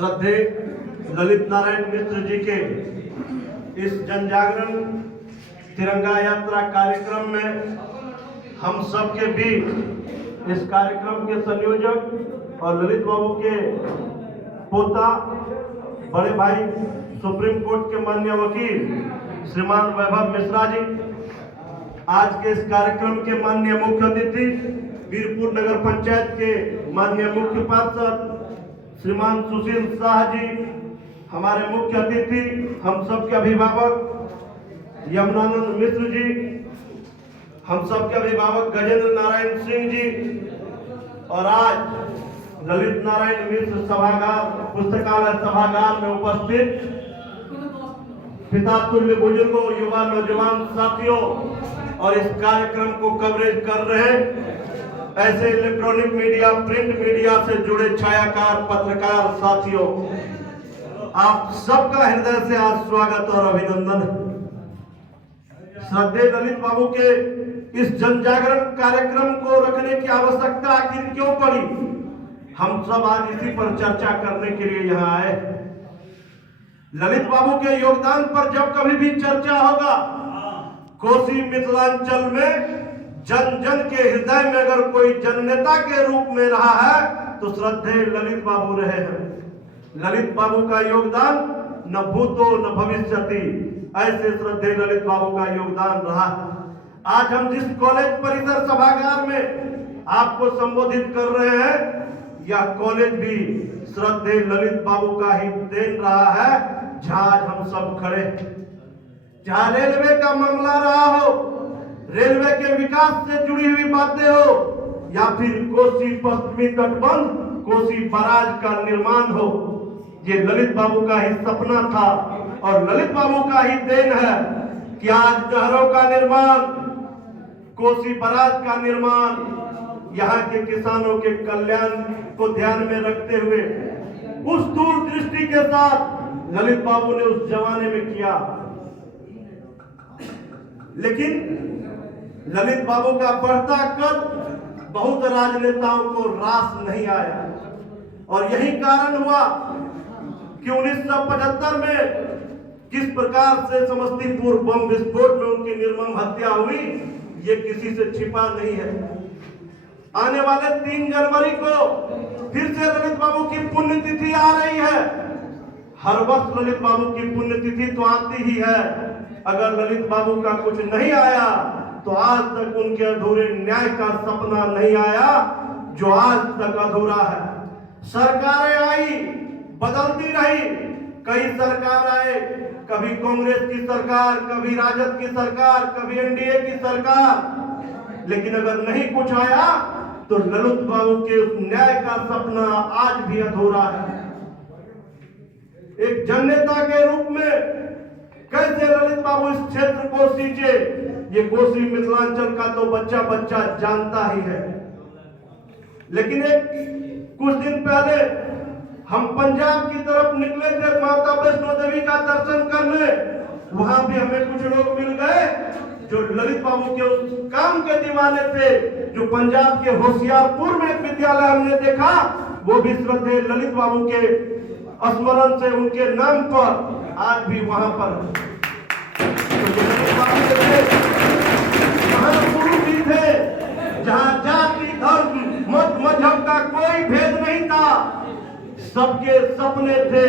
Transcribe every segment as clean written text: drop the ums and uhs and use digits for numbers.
श्रद्धेय ललित नारायण मिश्र जी के इस जन जागरण तिरंगा यात्रा कार्यक्रम में हम सब के बीच इस कार्यक्रम के संयोजक और ललित बाबू के पोता बड़े भाई सुप्रीम कोर्ट के माननीय वकील श्रीमान वैभव मिश्रा जी, आज के इस कार्यक्रम के माननीय मुख्य अतिथि वीरपुर नगर पंचायत के माननीय मुख्य पार्षद श्रीमान सुशील शाह जी, हमारे मुख्य अतिथि हम सब के अभिभावक यमुनानंद मिश्र जी, हम सब के अभिभावक गजेंद्र नारायण सिंह जी, और आज ललित नारायण मिश्र सभागार पुस्तकालय सभागार में उपस्थित पिता तुल्य बुजुर्गों, युवा नौजवान साथियों और इस कार्यक्रम को कवरेज कर रहे ऐसे इलेक्ट्रॉनिक मीडिया, प्रिंट मीडिया से जुड़े छायाकार पत्रकार साथियों, आप सबका हृदय से आज स्वागत और अभिनंदन। श्रद्धेय ललित बाबू के इस जन जागरण कार्यक्रम को रखने की आवश्यकता आखिर क्यों पड़ी, हम सब आज इसी पर चर्चा करने के लिए यहाँ आए। ललित बाबू के योगदान पर जब कभी भी चर्चा होगा, कोसी मिथिलांचल में जन जन के हृदय में अगर कोई जननेता के रूप में रहा है तो श्रद्धेय ललित बाबू रहे हैं। ललित बाबू का योगदान न भूतो न भविष्यति, ऐसे श्रद्धेय ललित बाबू का योगदान रहा। आज हम जिस कॉलेज परिसर सभागार में आपको संबोधित कर रहे हैं, यह कॉलेज भी श्रद्धेय ललित बाबू का ही देन रहा है। जहां हम सब खड़े, जहां रेलवे का मामला रहा हो, रेलवे के विकास से जुड़ी हुई बातें हो, या फिर कोसी पश्चिमी तटबंध, कोसी बराज का निर्माण हो, ये ललित बाबू का ही सपना था और ललित बाबू का ही देन है कि आज नहरों का निर्माण, कोसी बराज का निर्माण, यहाँ के किसानों के कल्याण को ध्यान में रखते हुए उस दूरदृष्टि के साथ ललित बाबू ने उस जमाने में किया। लेकिन ललित बाबू का बढ़ता कद बहुत राजनेताओं को रास नहीं आया और यही कारण हुआ कि 1975 में किस प्रकार से समस्तीपुर बम विस्फोट में उनकी निर्मम हत्या हुई, ये किसी से छिपा नहीं है। आने वाले 3 जनवरी को फिर से ललित बाबू की पुण्यतिथि आ रही है। हर वर्ष ललित बाबू की पुण्यतिथि तो आती ही है। अगर ललित बाबू का कुछ नहीं आया तो आज तक उनके अधूरे न्याय का सपना नहीं आया जो आज तक अधूरा है। सरकारें आई, बदलती रही, कई सरकार आए, कभी कांग्रेस की सरकार, कभी राजद की सरकार, कभी एनडीए की सरकार, लेकिन अगर नहीं कुछ आया तो ललित बाबू के उस न्याय का सपना आज भी अधूरा है। एक जननेता के रूप में कैसे ललित बाबू इस क्षेत्र को सींचे, ये कोसी मिथिलांचल का तो बच्चा बच्चा जानता ही है। लेकिन कुछ दिन पहले हम पंजाब की तरफ निकले थे माता वैष्णो देवी का दर्शन करने, वहां भी हमें कुछ लोग मिल गए जो ललित बाबू के उस काम के दीवाने थे। जो पंजाब के होशियारपुर में एक विद्यालय हमने देखा, वो भी श्रद्धेय ललित बाबू के स्मरण से उनके नाम पर आज भी वहां पर गुरु भी थे, जहां जाति धर्म मत मजहब का कोई भेद नहीं था, सबके सपने थे,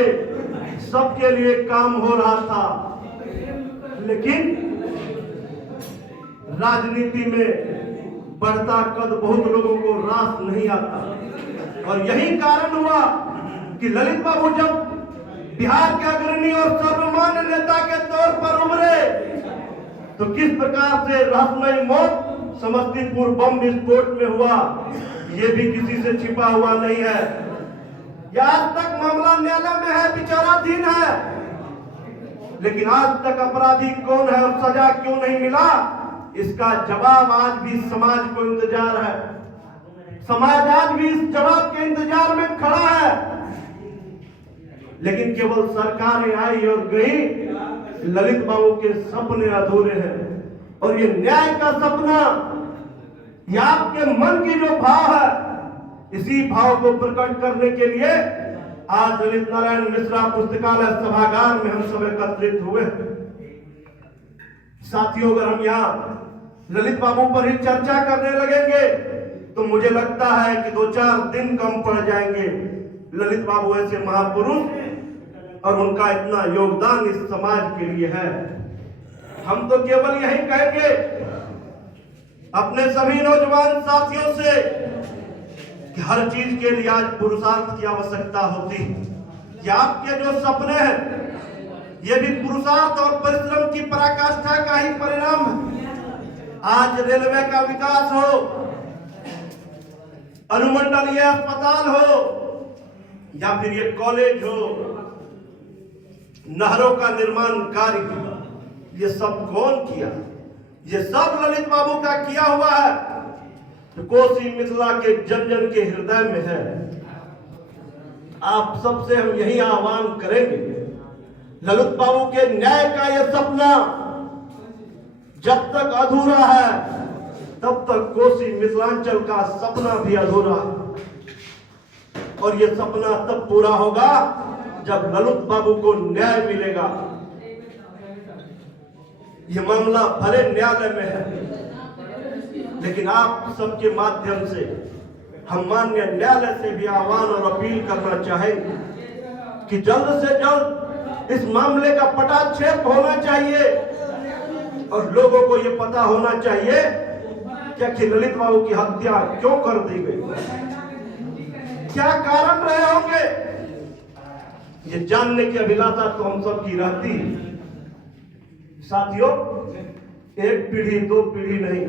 सबके लिए काम हो रहा था। लेकिन राजनीति में बढ़ता कद बहुत लोगों को रास नहीं आता और यही कारण हुआ कि ललित बाबू जब बिहार के अग्रणी और सर्वमान्य नेता के तौर पर उभरे तो किस प्रकार से रहस्यमय मौत समस्तीपुर बम विस्फोट में हुआ, ये भी किसी से छिपा हुआ नहीं है। यह आज तक मामला न्यायालय में है, विचाराधीन है, लेकिन आज तक अपराधी कौन है और सजा क्यों नहीं मिला, इसका जवाब आज भी समाज को इंतजार है। समाज आज भी इस जवाब के इंतजार में खड़ा है। लेकिन केवल सरकारें आई और गई, ललित बाबू के सपने अधूरे हैं। और ये न्याय का सपना, ये आपके मन की जो भाव है, इसी भाव को प्रकट करने के लिए आज ललित नारायण मिश्रा पुस्तकालय सभागार में हम सब एकत्रित हुए। साथियों, अगर हम यहाँ ललित बाबू पर ही चर्चा करने लगेंगे तो मुझे लगता है कि 2-4 दिन कम पड़ जाएंगे। ललित बाबू ऐसे महापुरुष और उनका इतना योगदान इस समाज के लिए है। हम तो केवल यही कहेंगे अपने सभी नौजवान साथियों से कि हर चीज के लिए आज पुरुषार्थ की आवश्यकता होती है। कि आपके जो सपने हैं ये भी पुरुषार्थ और परिश्रम की पराकाष्ठा का ही परिणाम है। आज रेलवे का विकास हो, अनुमंडलीय अस्पताल हो, या फिर ये कॉलेज हो, नहरों का निर्माण कार्य हुआ, ये सब कौन किया? ये सब ललित बाबू का किया हुआ है, जो कोसी मिथिला के जन जन के हृदय में है। आप सबसे हम यही आह्वान करेंगे, ललित बाबू के न्याय का यह सपना जब तक अधूरा है तब तक कोसी मिथिलांचल का सपना भी अधूरा है। और यह सपना तब पूरा होगा जब ललित बाबू को न्याय मिलेगा। यह मामला भले न्यायालय में है, लेकिन आप सबके माध्यम से हम माननीय न्यायालय से भी आह्वान और अपील करना चाहेंगे कि जल्द से जल्द इस मामले का पटाक्षेप होना चाहिए और लोगों को यह पता होना चाहिए कि ललित बाबू की हत्या क्यों कर दी गई, क्या कारण रहे होंगे। ये जानने की अभिलाषा तो हम सब की रहती है। साथियों, एक पीढ़ी 2 पीढ़ी नहीं,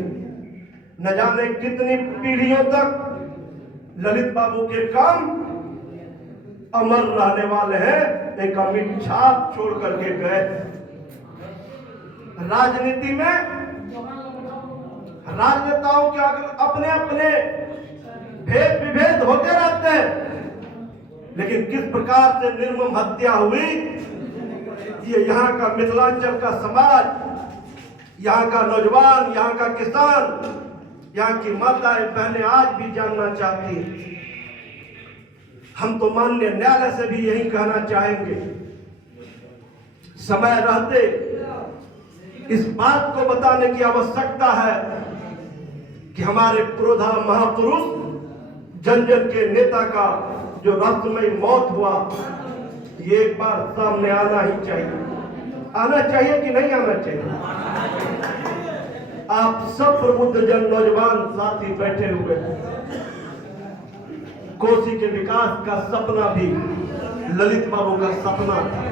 न जाने कितनी पीढ़ियों तक ललित बाबू के काम अमर रहने वाले हैं। एक अमिट छाप छोड़ करके गए। राजनीति में राजनेताओं के अपने अपने भेद विभेद होते रहते हैं, लेकिन किस प्रकार से निर्मम हत्या हुई ये यहाँ का मिथिलांचल का समाज, यहाँ का नौजवान, यहाँ का किसान, यहाँ की माताएं बहनें आज भी जानना चाहती हैं। हम तो माननीय न्यायालय से भी यही कहना चाहेंगे, समय रहते इस बात को बताने की आवश्यकता है कि हमारे पुरोधा महापुरुष जन जन के नेता का जो रहस्यमयी मौत हुआ, ये एक बार सामने आना ही चाहिए। आना चाहिए कि नहीं आना चाहिए? आप सब प्रबुद्ध जन नौजवान साथी बैठे हुए हैं। कोसी के विकास का सपना भी ललित बाबू का सपना था।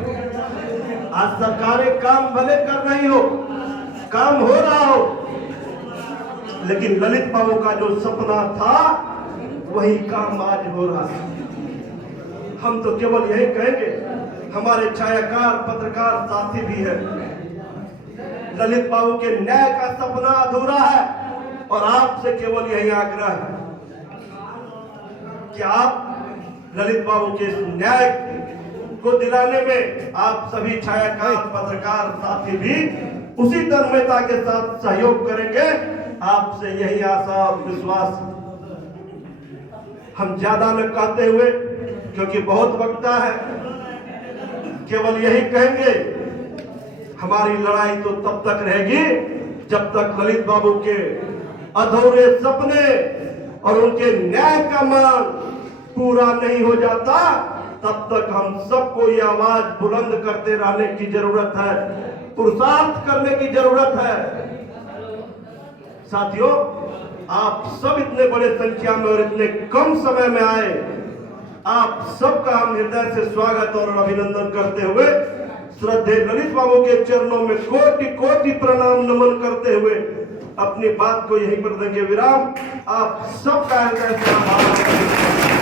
आज सरकारें काम भले कर रही हो, काम हो रहा हो, लेकिन ललित बाबू का जो सपना था वही काम आज हो रहा है। हम तो केवल यही कहेंगे, हमारे छायाकार पत्रकार साथी भी है, ललित बाबू के न्याय का सपना अधूरा है और आपसे केवल यही आग्रह है कि आप ललित बाबू के न्याय को दिलाने में आप सभी छायाकार पत्रकार साथी भी उसी तन्मयता के साथ सहयोग करेंगे। आपसे यही आशा और विश्वास। हम ज्यादा न कहते हुए, क्योंकि बहुत वक्ता है, केवल यही कहेंगे, हमारी लड़ाई तो तब तक रहेगी जब तक ललित बाबू के अधूरे सपने और उनके न्याय का मांग पूरा नहीं हो जाता, तब तक हम सबको ये आवाज बुलंद करते रहने की जरूरत है, पुरुषार्थ करने की जरूरत है। साथियों, आप सब इतने बड़े संख्या में और इतने कम समय में आए, आप सबका हम हृदय से स्वागत और अभिनंदन करते हुए श्रद्धेय ललित बाबू के चरणों में कोटि कोटि प्रणाम नमन करते हुए अपनी बात को यहीं पर देंगे विराम। आप सबका हृदय से आभार।